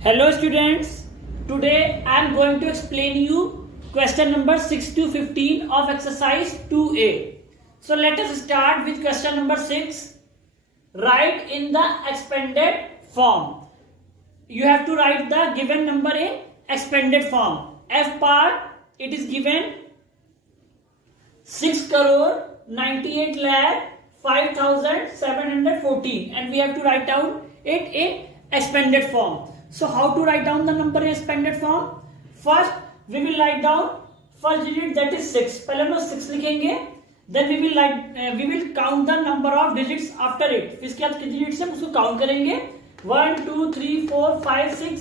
Hello students, today I am going to explain you question number 6 to 15 of exercise 2A. So let us start with question number 6. Write in the expanded form. You have to write the given number in expanded form. F part, it is given 6 crore 98 lakh 5714 and we have to write down it in expanded form. So how to write down the number in expanded form? First we will write down first digit, that is 6. पहले हम लोग 6 लिखेंगे. Then we will count the number of digits after it. इसके बाद कितने digits है उसको count करेंगे. 1 2 3 4 5 6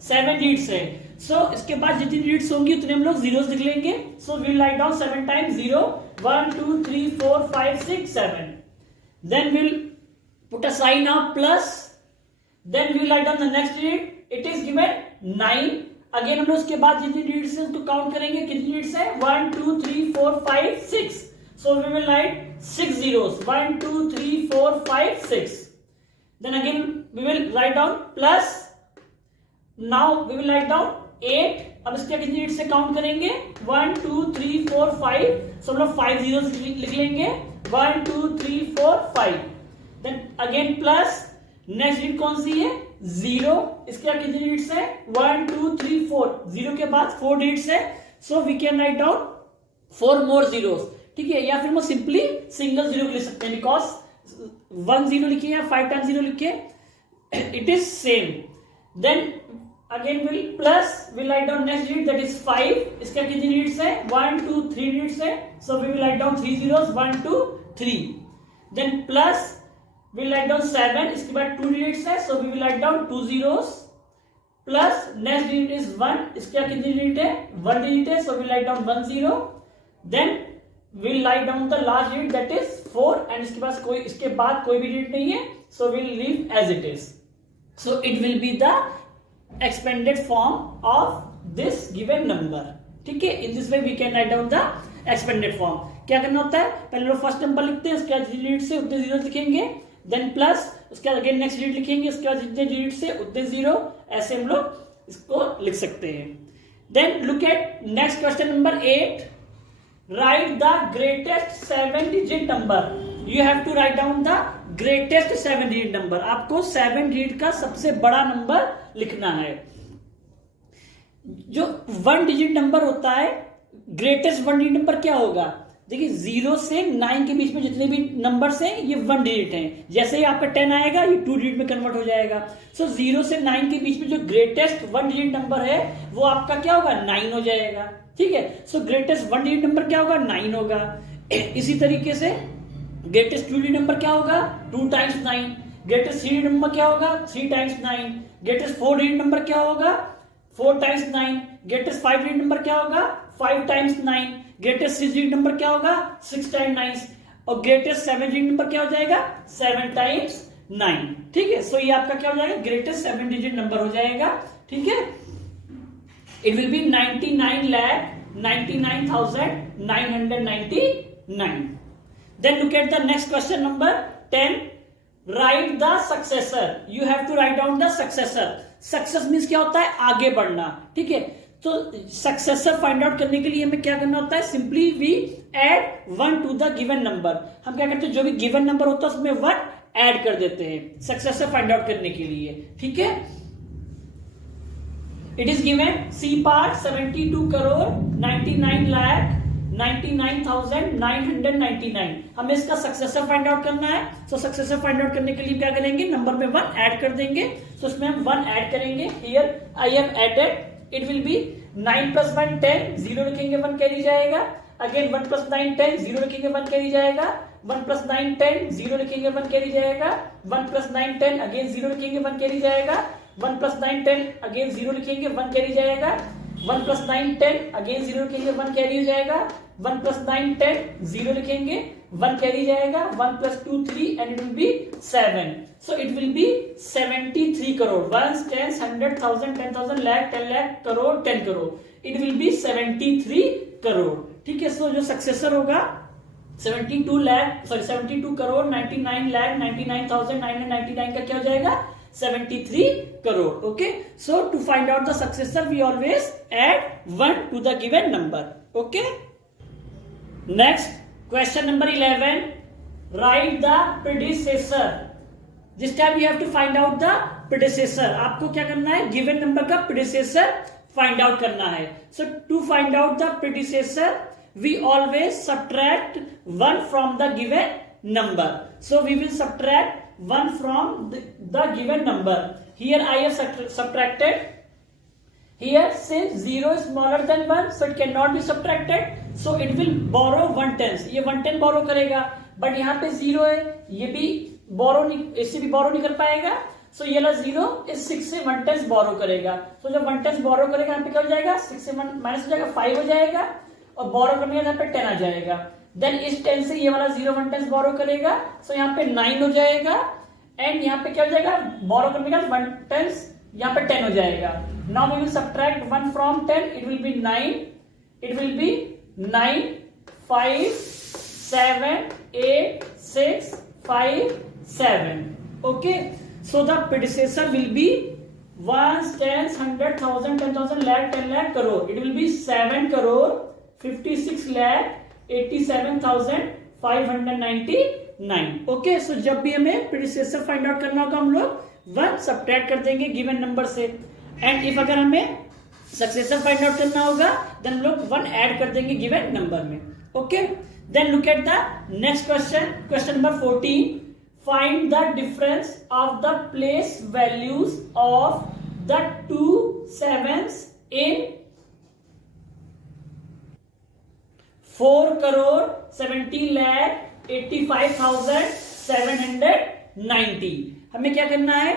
7 digits है. So इसके बाद जितनी digits होंगी उतने हम लोग zeros लिख लेंगे. So we will write down 7 times 0. 1 2 3 4 5 6 7. Then we will put a sign of plus. Then we will write down the next digit. It is given 9. Again हम लोग उसके बाद जितनी digits है उसको count करेंगे. कितनी digits है? 1 2 3 4 5 6. So we will write 6 zeros. 1 2 3 4 5 6. Then again we will write down plus. Now we will write down 8. अब इसके कितनी digits से count करेंगे? 1 2 3 4 5. So हम लोग 5 zeros लिख लेंगे. 1 2 3 4 5. Then again plus. Next digit कौन सी है? 0. इसके बाद कितनी डिजिट्स है? 1 2 3 4. 0 के बाद 4 डिजिट्स है. So we can write down 4 more zeros. ठीक है, या फिर हम सिंपली सिंगल जीरो लिख सकते हैं बिकॉज 1 0 लिखिए या 5 टाइम्स 0 लिखिए, it is same. Then again will plus, will write down next digit that is 5. इसके कितनी डिजिट्स है? 1 2 3 डिजिट्स है. So we will write down 3 zeros 1 2 3. Then plus we'll write down 7. इसके बाद 2 digits है, so we will write down 2 zeros. Plus next digit is 1. इसके बाद कितनी digit है? 1 digit है, so we'll write down 1 0. Then we'll write down the last digit that is 4 and इसके बाद कोई भी digit नहीं है, so we'll leave as it is. So it will be the expanded form of this given number. ठीक है, in this way we can write down the expanded form. क्या करना होता है? पहले लोग फर्स्ट नंबर लिखते हैं, उसके बाद डिजिट से उतने जीरो लिखेंगे. देन प्लस, उसके बाद अगेन नेक्स्ट डिजिट लिखेंगे, उसके बाद जितने डिजिट से उतने जीरो. ऐसे हम लोग इसको लिख सकते हैं. Then look at next question number 8. Write the greatest 7 digit number. You have to write down the greatest 7 digit number. आपको 7 डिजिट का सबसे बड़ा नंबर लिखना है. जो 1 डिजिट नंबर होता है, ग्रेटेस्ट 1 डिजिट नंबर क्या होगा? देखिए 0 से 9 के बीच में जितने भी नंबर्स हैं ये 1 डिजिट हैं. जैसे ही आपका 10 आएगा ये 2 डिजिट में कन्वर्ट हो जाएगा. सो 0 से 9 के बीच में जो ग्रेटेस्ट 1 डिजिट नंबर है वो आपका क्या होगा? 9 हो जाएगा. ठीक है, सो ग्रेटेस्ट 1 डिजिट नंबर क्या होगा? 9 होगा. इसी तरीके से ग्रेटेस्ट 2 डिजिट नंबर क्या होगा? 2 times 9. ग्रेटेस्ट 3 डिजिट नंबर क्या होगा? 3 times 9. ग्रेटेस्ट 4 डिजिट नंबर क्या होगा? 4 times 9. ग्रेटेस्ट 5 डिजिट नंबर क्या होगा? 5 times 9. ग्रेटेस्ट 6 डिजिट नंबर क्या होगा? 6 times 9. और ग्रेटेस्ट 7 डिजिट नंबर क्या हो जाएगा? 7 times 9. ठीक है, सो ये आपका क्या हो जाएगा? ग्रेटेस्ट 7 डिजिट नंबर हो जाएगा. ठीक है, it will be 99,99,999. Then look at the next question number 10. Write the successor. You have to write down the successor. Success means क्या होता है? आगे बढ़ना. ठीक है, तो सक्सेसर फाइंड आउट करने के लिए हमें क्या करना होता है? Simply we add 1 to the given number. हम क्या करते हैं? जो भी गिवन नंबर होता है उसमें 1 ऐड कर देते हैं सक्सेसर फाइंड आउट करने के लिए. ठीक है, it is given C part 72 crore 99 lakh 99,999. हमें इसका सक्सेसर फाइंड आउट करना है. सो सक्सेसर फाइंड आउट करने के लिए क्या करेंगे? नंबर में 1 ऐड कर देंगे. सो उसमें हम 1 ऐड करेंगे. Here I have added. It will be 9 plus 1 10. 0 लिखेंगे 1 कैरी जाएगा. Again 1 plus 9 10. 0 लिखेंगे 1 कैरी जाएगा. 1 plus 9 10. 0 लिखेंगे 1 कैरी जाएगा. 1 plus 9 10. अगेन 0 लिखेंगे 1 कैरी जाएगा. 1 plus 9 10. अगेन 0 लिखेंगे 1 कैरी जाएगा. 1 plus 9 10. अगेन 0 लिखेंगे 1 कैरी हो जाएगा. 1 plus 9 10. 0 लिखेंगे 1 कैरी जाएगा. 1 plus 2 3 and it will be 7. So it will be 73 crore. 1 10 100 1000 10,000 lakh 10 lakh crore 10 crore. It will be 73 crore. ठीक है, सो जो सक्सेसर होगा 72 crore 99 lakh 99,999 का क्या हो जाएगा? 73 crore. Okay, so to find out the successor we always add 1 to the given number. Okay, next question number 11, write the predecessor. This time you have to find out the predecessor. आपको क्या करना है, given number का predecessor find out करना है. So to find out the predecessor we always subtract 1 from the given number. So we will subtract 1 from the given number. Here I have subtracted. Here since 0 is smaller than 1, so it cannot be subtracted. So it will borrow 1/10. ये 1/10 borrow करेगा, but यहाँ पे 0 है, ये भी borrow नहीं, इससे भी borrow नहीं कर पाएगा. So ये वाला 0 इस 6 से 1/10 borrow करेगा. So जब 1/10 borrow करेगा यहाँ पे क्या हो जाएगा, 6 से 1 माइनस हो जाएगा, 5 हो जाएगा, और borrow करने का यहाँ पे 10 आ जाएगा. Then इस 10 से ये वाला 0 1/10 borrow करेगा, so यहाँ पे 9 हो जाएगा, and यहाँ पे क्या हो जाएगा, borrow करने का 1/10 यहाँ पे 10 हो जाएगा. Now we will subtract 1 from 10. It will be 9. It will be 9, 5, 7, 8, 6, 5, 7. Okay. So the predecessor will be 1, 10, 100, 1000, 10,000, lakh, 10 lakh, crore. It will be 7 crore 56 lakh 87,599. Okay. So जब भी हमें predecessor find out करना होगा, हम लोग 1 subtract कर देंगे given number से. And if अगर हमें successor find out करना होगा, then हम लोग 1 add कर देंगे given number में. Okay. Then look at the next question. Question number 14. Find the difference of the place values of the two sevens in 4 crore 70 lakh 85,790. हमें क्या करना है,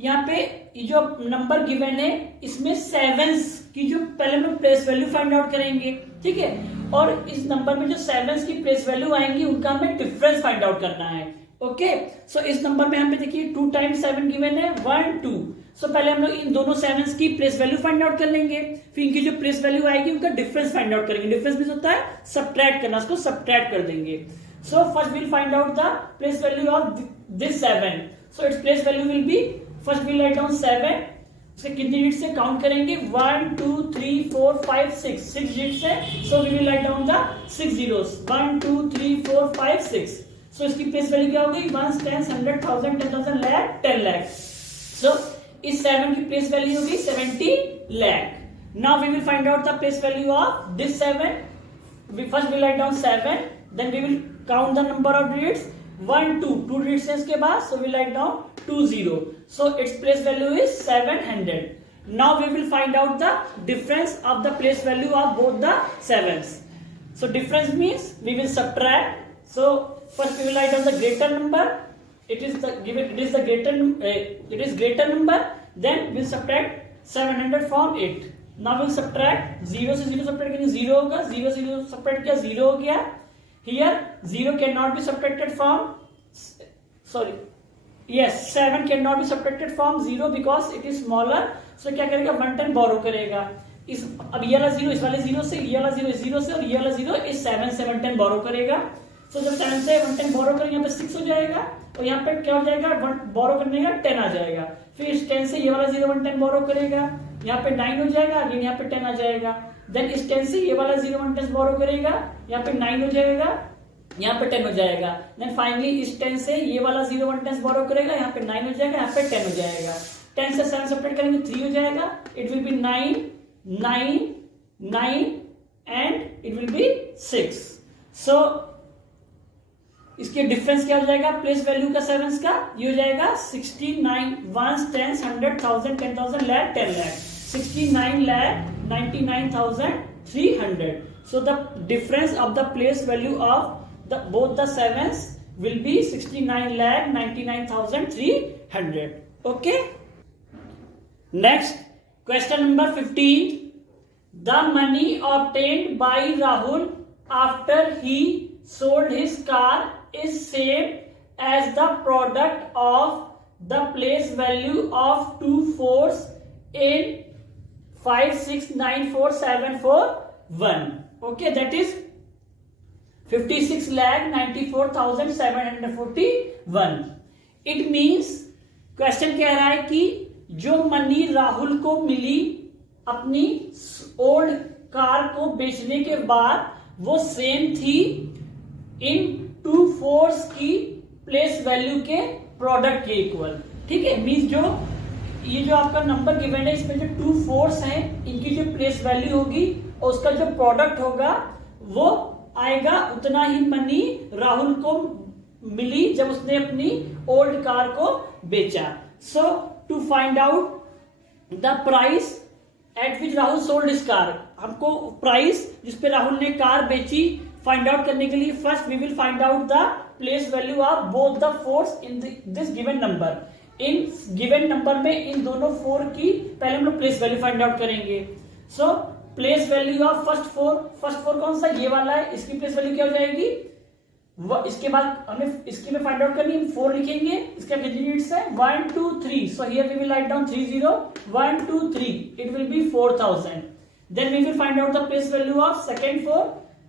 यहाँ पे ये जो नंबर गिवन है इसमें सेवेंस की जो पहले हम प्लेस वैल्यू फाइंड आउट करेंगे, ठीक है, और इस नंबर में जो सेवेंस की प्लेस वैल्यू आएंगी उनका हमें डिफरेंस फाइंड आउट करना है. ओके, सो इस नंबर में हमें देखिए 2 times 7 गिवन है 1 2. सो पहले हम लोग इन दोनों सेवेंस की प्लेस वैल्यू फाइंड आउट कर लेंगे, फिर इनकी जो प्लेस वैल्यू आएगी उनका डिफरेंस फाइंड आउट करेंगे. डिफरेंस भी होता है सबट्रैक्ट करना, उसको सबट्रैक्ट कर देंगे. So first will find out the place value of this 7. So its place value will be, first will write down 7. से कितनी डिजिट से काउंट करेंगे, 1 2 3 4 5 6 डिजिट से. So we will write down the 6 zeros 1 2 3 4 5 6. सो इसकी place value क्या हो गई, 1 10 100 1000 10,000 lakh 10 lakh. सो इस 7 की प्लेस वैल्यू होगी 70 lakh. Now we will find out the place value of this 7. We first will write down 7, then we will count the number of digits 1 2 digits है इसके बाद. So we write down 2 0. So its place value is 700. Now we will find out the difference of the place value of both the sevens. So difference means we will subtract. So first we will write down the greater number. It is greater number. Then we'll subtract 700 from it. Now we'll subtract 0 से 0 subtract करेंगे 0 होगा, 0 से 0 subtract किया 0 हो गया. Here 0 cannot be subtracted from, sorry, yes 7 cannot be subtracted from 0 because it is smaller. So क्या करेगा, 110 borrow करेगा. इस अब ये वाला 0 इस वाले 0 से, ये वाला 0 इस 0 से, और ये वाला 0 इस 7 से 110 borrow करेगा. तो जब 7 से 110 बोरो करेंगे यहाँ पे 6 हो जाएगा, और यहाँ पे क्या हो जाएगा, बोरो करने का 10 आ जाएगा. फिर इस 10 से ये वाला 0 110 बोरो करेगा, यहाँ पे 9 हो जाएगा, अगेन यहाँ पे 10 आ जाएगा. देन इस 10 से ये वाला 0 110 बोरो करेगा, यहाँ पे 9 हो जाएगा, यहाँ पे 10 हो जाएगा. देन फाइनली इस 10 से ये वाला 0 110 बोरो करेगा, यहाँ पे 9 हो जाएगा, यहाँ पे 10 हो जाएगा. 10 से 7 सेपरेट करेंगे 3 हो जाएगा. It will be 9 9 9 and it will B 6. सो इसके डिफरेंस क्या हो जाएगा, प्लेस वैल्यू का सेवेंस का, ये हो जाएगा 69 1 10 100 1000 10,000 lakh 10 lakh 69 lakh 99,300. So the difference of the place value of the both the sevens will be 69 lakh 99,300. Okay. Next question number 15. The money obtained by Rahul after he sold his car is same as the product of the place value of 2 4s in 5 6 9 4 7 4 1. Okay, that is 56,94,741. It means question कह रहा है कि जो money Rahul को मिली अपनी old car को बेचने के बाद वो सेम थी इन 2/4 की प्लेस वैल्यू के प्रोडक्ट के इक्वल। ठीक है, मीन्स जो ये जो आपका नंबर गिवन है इसमें जो 2/4 है इनकी जो प्लेस वैल्यू होगी और उसका जो प्रोडक्ट होगा वो आएगा उतना ही मनी राहुल को मिली जब उसने अपनी ओल्ड कार को बेचा। So to find out the price at which Rahul sold his car, हमको प्राइस जिसपे राहुल ने कार बेची फाइंड आउट करने के लिए first we will find out the place value of both the fours in this given number. In given number में इन दोनों 4 की पहले हम लोग प्लेस वैल्यू फाइंड आउट करेंगे। So place value of first four कौन सा, ये वाला है, इसकी प्लेस वैल्यू क्या हो जाएगी, इसके बाद हमें इसकी में फाइंड आउट करनी है, 4 लिखेंगे, इसका कितनी डिजिट्स है 1 2 3, so here we will write down 3 0 1 2 3, it will be 4000। Then we will find out the place value of second 4,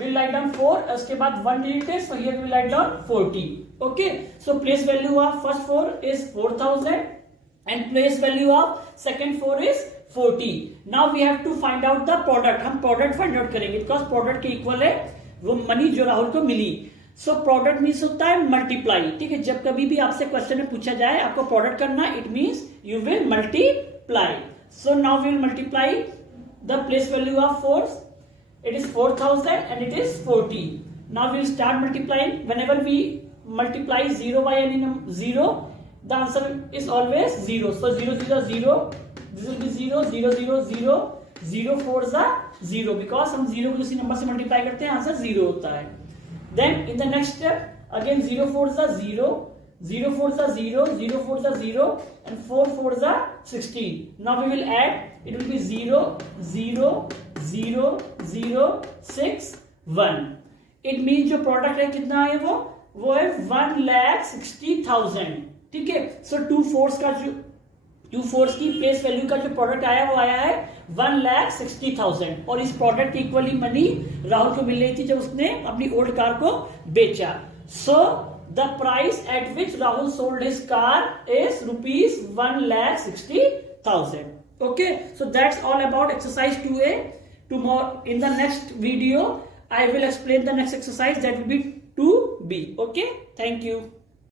we'll write down 4, उसके बाद 1 digit है, so here we will write down 40. Okay, so place value of first 4 is 4000 and place value of second 4 is 40. Now we have to find out the product, हम product find out करेंगे because product के equal है वो money जो राहुल को मिली। So product means होता है multiply। ठीक है, जब कभी भी आपसे क्वेश्चन में पूछा जाए आपको प्रोडक्ट करना, it means you will multiply. So now we will multiply the place value of 4, it is 4000 and it is 40. Now we will start multiplying. Whenever we multiply 0 by any number 0, the answer is always 0. So 0 0 0, this will be 0 0 0 0, 0 4 is 0 because हम 0 को किसी number से multiply करते हैं answer 0 होता है। Then in the next step again 0 4 is 0, 0 4 is 0, 0 4 is 0 and 4 4 is 16. Now we will add, it will be 0 0 0 0 6 1। It mean जो product है कितना है वो है 1,60,000। ठीक है, सो 2/4 का जो 2/4 की प्लेस वैल्यू का जो प्रोडक्ट आया वो आया है 1,60,000 और इस प्रोडक्ट की इक्वली मनी राहुल को मिल रही थी जब उसने अपनी ओल्ड कार को बेचा। So the price at which Rahul sold his car is rupees 1,60,000। Okay, so that's all about exercise 2A. Tomorrow in the next video I will explain the next exercise, that will be 2B. Okay, thank you.